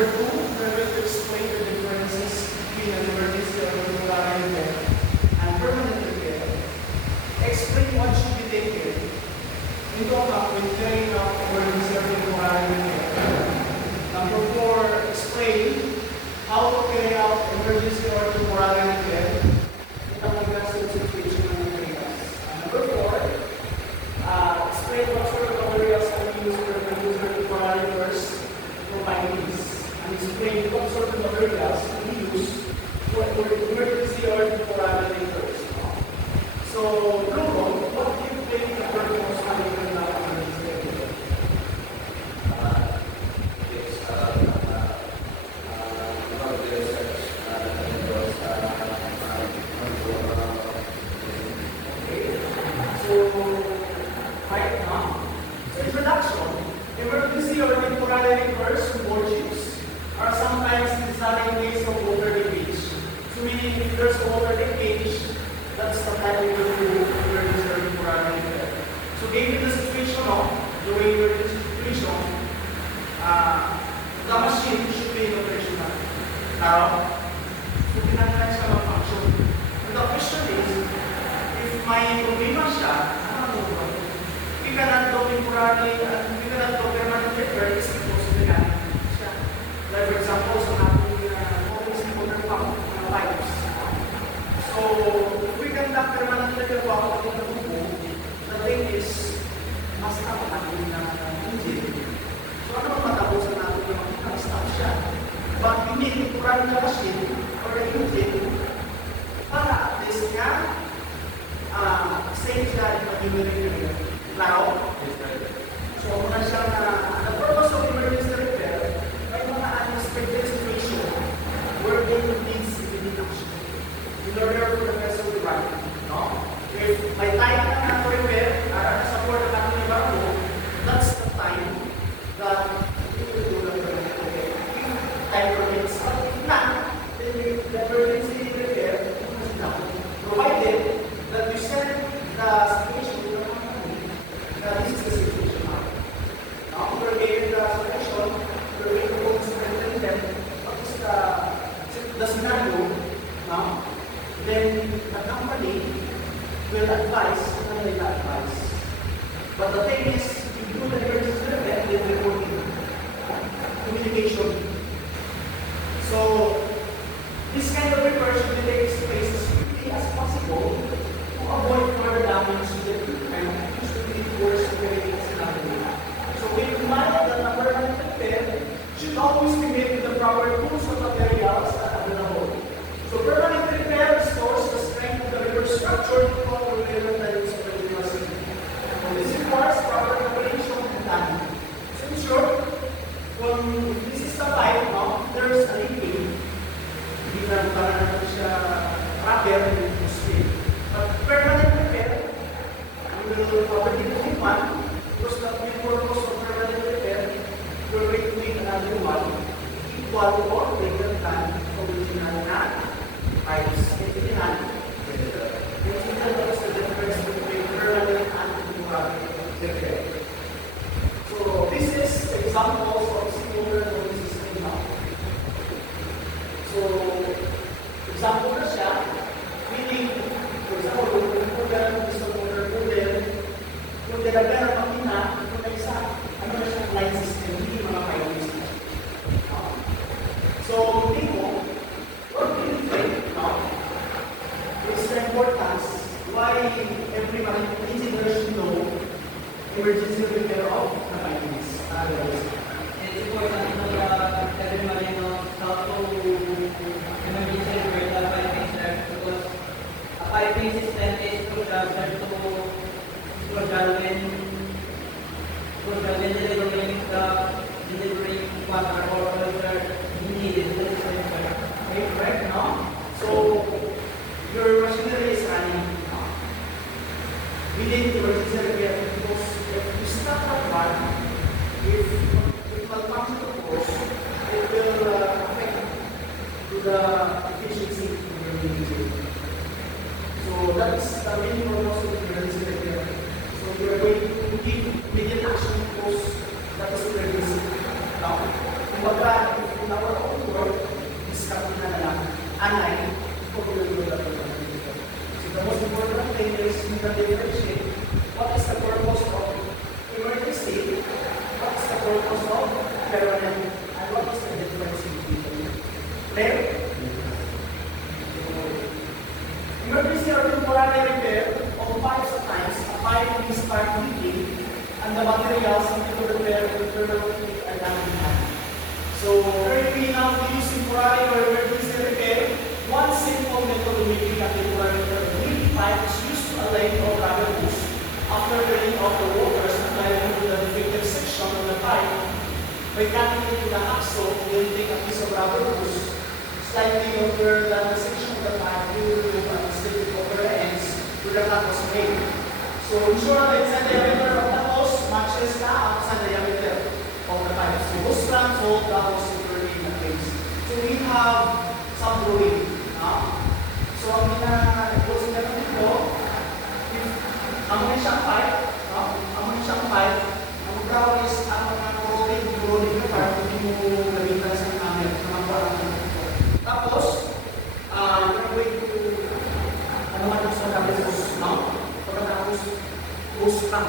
Number two, we're going to explain the differences between an emergency or temporary repair and permanent repair. Explain what should be taken into account when carrying out emergency or temporary repair. Number four, explain how to carry out emergency or temporary repair in a congested situation and materials. Number four, explain what sort of materials can be used for emergency or temporary repairs to provide these. And explain what sort of materials can be used for emergency or temporary repairs. So, Bruno, what do you think the purpose of having an emergency repair? Emergency or temporary repairs to warships are sometimes designed based on water leakage. So meaning if there's a water leakage, that's the time we will do emergency or temporary repair. So given the situation during emergency situation, the machine should be in operation now. So pinag-try siya mag-function. And the question is, if may problema siya, we cannot do temporary and we cannot do permanent repair is because mechanic siya. Like for example, sa ating water pump, pipes. So, if we conduct permanent repair po ako ng tubo, the thing is, mas tapos natin na engine. So, ano bang matapusan natin yung stop siya? But we need temporary na machine or the engine para at least nga save siya in pag-human repair. Now, so muna siya the purpose of emergency repair ay mga unexpected situation where they needs immediate action in order for the vessel to run. No? If may time na repair, support na natin yung barko, that's the time that it will do the repair. Time permits. But if not, then the emergency repair is done. Provided that you send the situation this is the situation now. Now, we're given the solution, we're going to go strengthen them. What is the scenario now? Then the company will advise, and they will advise. But the thing is, if you do the emergency repair, they will report communication. So, this kind of repair should take place as quickly as possible to avoid further damage to the equipment. So we remind that the permanent repair should always be made with the proper tools and materials available. So permanent repair restores the strength of the river structure to control the use of the river system. And this requires proper preparation and planning. So in short, when this is the pipe now, there is a leaking. Hindi na para natin siya proper and speed. But permanent repair, we will probably do one because the purpose of permanent repair will make another one equal or greater than original pipes. Original. Original is the difference between permanent and temporary repair. So this is examples of similar system now. So example na siya, meaning, for example, kung gusto mo kung talaga na makina, kung may isa, ano na siya line system, hindi mga pipes na. So, hindi mo, what do you think, it's the importance why every engineer should know emergency repair of the pipes. It's important to know that every marine knows how to emergency repair the piping system because a piping system is crucial when delivering water or water needed in the system. Okay, correct, no? So, your machinery is running. We need emergency repair because if you stop that one, if it malfunctions, of course, it will affect to the efficiency of your engine. So, that's the main purpose of emergency repair. So, we are going to give immediate action because that is the risk. Now, kumbaga, if can differentiate what is the purpose of emergency, what is the purpose of permanent, and what is the difference between them. Clear? Emergency or temporary repair of pipes at times, a pipe will start leaking, and the materials needed to repair will permanently are damaged. So currently now we use temporary or emergency repair. One simple method of making a temporary repair of leaky pipe is used to align or rubber hose. After draining off the water supplying to the defective section of the pipe, by cutting it to the axle, we'll take a piece of rubber hose slightly longer than the section of the pipe. We will remove and slip it over the ends where the cut was made. So ensure that the diameter of the hose matches the outside diameter of the pipe. So hose clamps hold the hose securely in place. So we have some drawing. So ang hose na dito, if amoy siyang pipe, ang brown is ang mga rolling nyo para hindi mo gamitan sa camera na magparang dito. Tapos, you're going to ano man yung sa camera hose, pagkatapos hose lang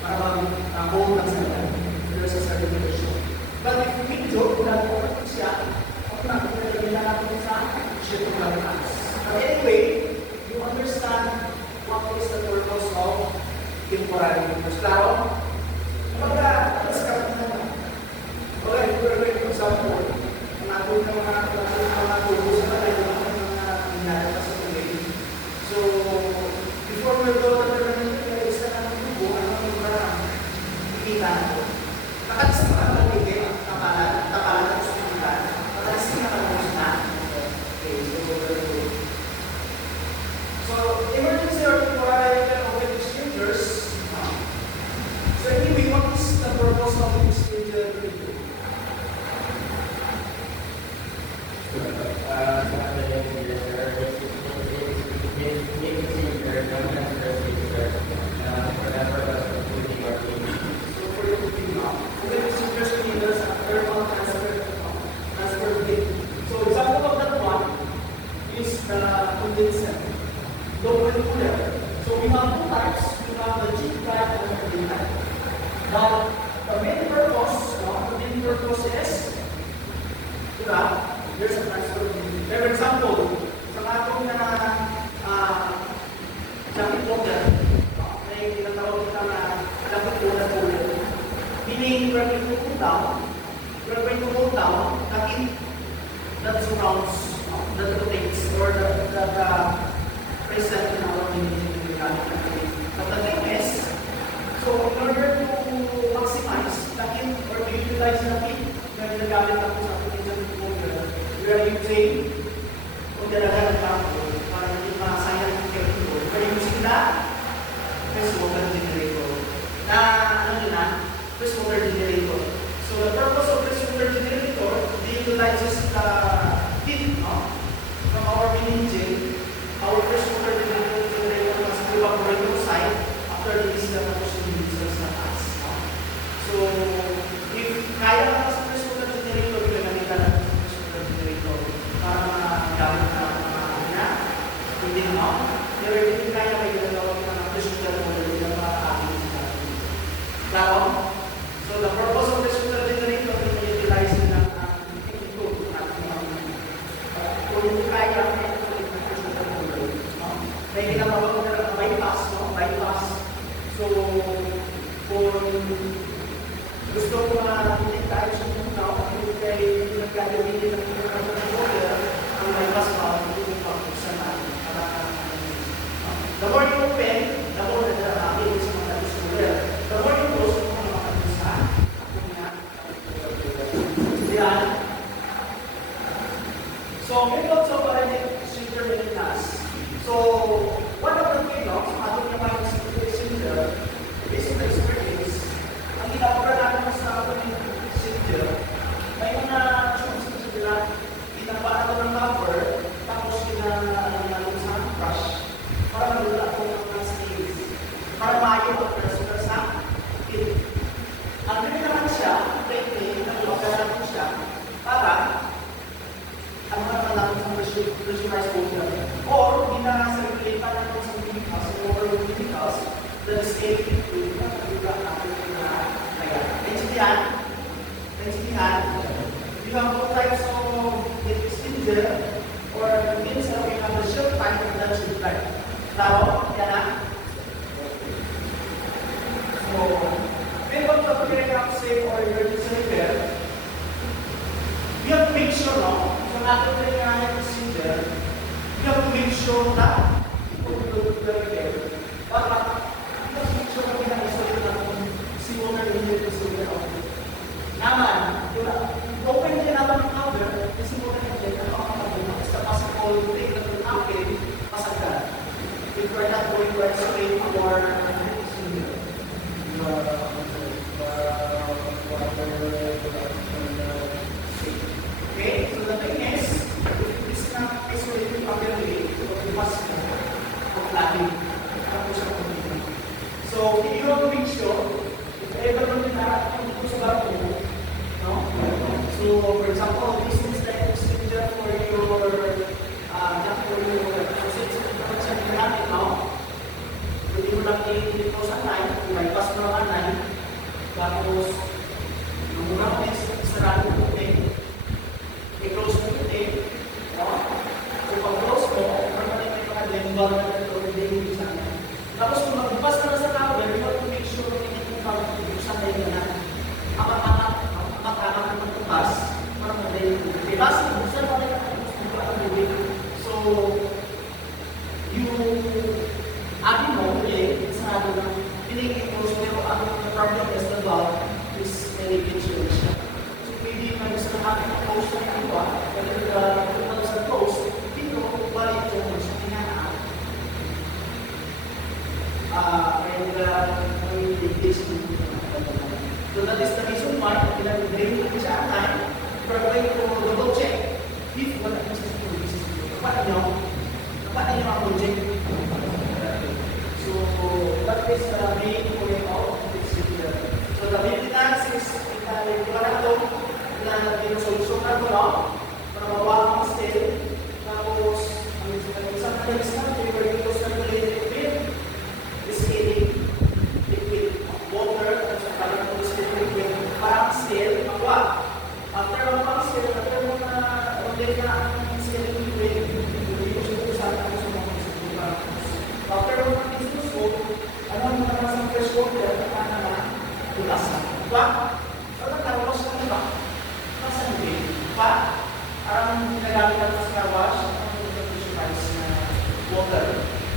para mag-hold lang sa camera. Pero sa sarili version. But if you picture, kung nag-open siya, natin sa sheet of glass. But anyway, you understand what is the purpose of temporary repairs. Klaro? Let's start na naman. Okay, for example, ang ating mga tubos na tayo ng mga nangyari pa sa tubig. So, before we go to the isa na ng tubo, ano yung parang ikita natin. Nakalis pa ang tubig, tapalan at susunod. So, emergency or temporary repair of exchangers. So, anyway, what is the purpose of exchanger review? Double cooler. So we have two types. We have the cheap type and the thin type. Now, the main purpose is, there's a transfer. For example, sa atong na jacket water, may tinatawag kita na jacket water cooler. Meaning, we're going to cool down, the heat that surrounds, that rotates, or the present in our mechanical. But the thing is, so in order to maximize the heat or to utilize the heat na ginagamit ako sa ating computer, we are using kung dalaga ng campo para hindi masayang ang temperature. We are using the fresh water generator. Fresh water generator. So the purpose of fresh water generator, it utilizes the heat from our main engine. Our fresh water generator must evaporate outside after the incident of the taas. So, if kaya na sa fresh water generator, gagamitan natin sa fresh water generator para magamit na mga hindi mo. Pero hindi kaya may ginagawa ka ng fresh water generator para aking sinabi. Klaro? So, the purpose of fresh water generator is to utilize ng ito kung hindi kaya may ginagawa ko na bypass. So, kung gusto ko na hindi tayo sa muna, hindi kayo nagkagawin ng water, ang bypass pa, hindi ko pagkuksan natin. The more you open, the more na natin sa mga discover. The more you close, the more na makakita. Yan. So, methods of exchanger maintenance. So, one of the trade-offs, ating naman yung exchanger, based on experience, ang ginagawa natin sa ating exchanger, may mga tubes na sila, pinapaan ng cover, tapos ginagawa sa brush, para magula ako ng mga stains, para maayon ang pressure sa tip. Ang gawin naman siya, technique, nag-opera natin siya, para ang mga panahon sa pressurized water, or ginasirculate pa natin sa maintindihan, you have two types of heat exchanger or means that we have a short pipe and a tube pipe. Now, yan na. So, when you want to clear up safe or emergency repair, you have to make sure, no? So, natin clear na heat exchanger, you have to make sure that you do the repair. Para, you have to make sure na pinag-isolate na kung siwo na yung heat exchanger out. Naman, open din naman ang cover, kasi mo na yung sa possible thing na ito natin, pasagdan. If we're not going to explain our okay, so the thing is, if it is not isolated properly, we must flatten. So, you have to make sure, if ever naman na kung sa bago, no? So, for example, this is the exchanger for your natin, no? Pwede mo lang i-dito sa line, i-bypass mo lang ang line, tapos, yung murang is, sarado mo puti, i-close mo puti, no? So, pag-close mo, marami may mga lembal na ito, hindi yung isa na. Tapos, kung mag-pass ka na sa cover, you have to make sure na hindi mo pag-ibuksan na yun na amat-amat ng pag-pass, para mag-dahil mo. Diba? Buksan mo rin ang so, yung atin mo, sarado na, pinag-i-close mo yung ang problem is the valve is delicate siya. So, pwede na gusto na atin close na yung iba, pero sa close, dito, balik yung gusto niya na. So, that is the reason why pinag-drain ko siya at we're going to double check if what is this is. Kapag nyo ang project. So, what is the main point of this video? So, the maintenance is ito na pinusolusyonan ko lang para mawala ang steel. Tapos, ang isang next na, we were able to circulate liquid, escaping liquid water, at sa parang liquid parang steel, magwa. After ang parang steel, after mo na ulit na ang steel liquid, hindi ko siya sa akin sa mga isang. After mo na isuso, ano mo na sa fresh water, na tulas na. Diba? So, nagkaroon siya na ba? Nasa hindi. Diba? Parang ginagamit natin sa car wash, ang pressurized na water.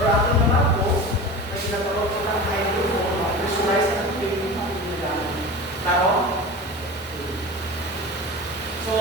Or ating mga apples, na ginagawa ko ng hydro, pressurized na tubig ang ginagamit. Klaro? So,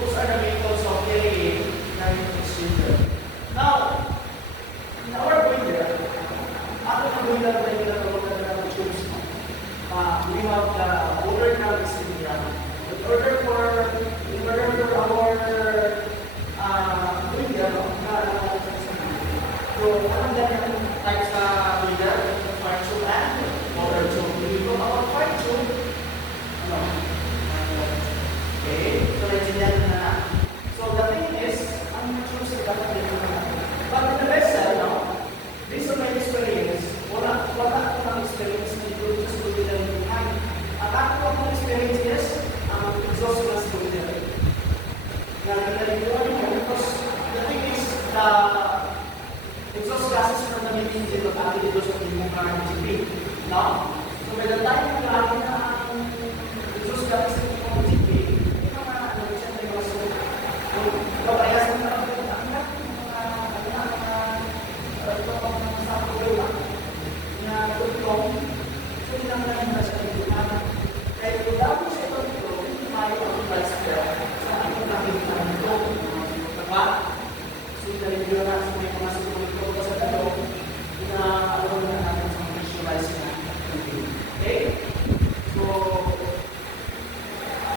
those are the methods of carrying heat exchanger. Now, in our boiler, after the boiler, we have the water drum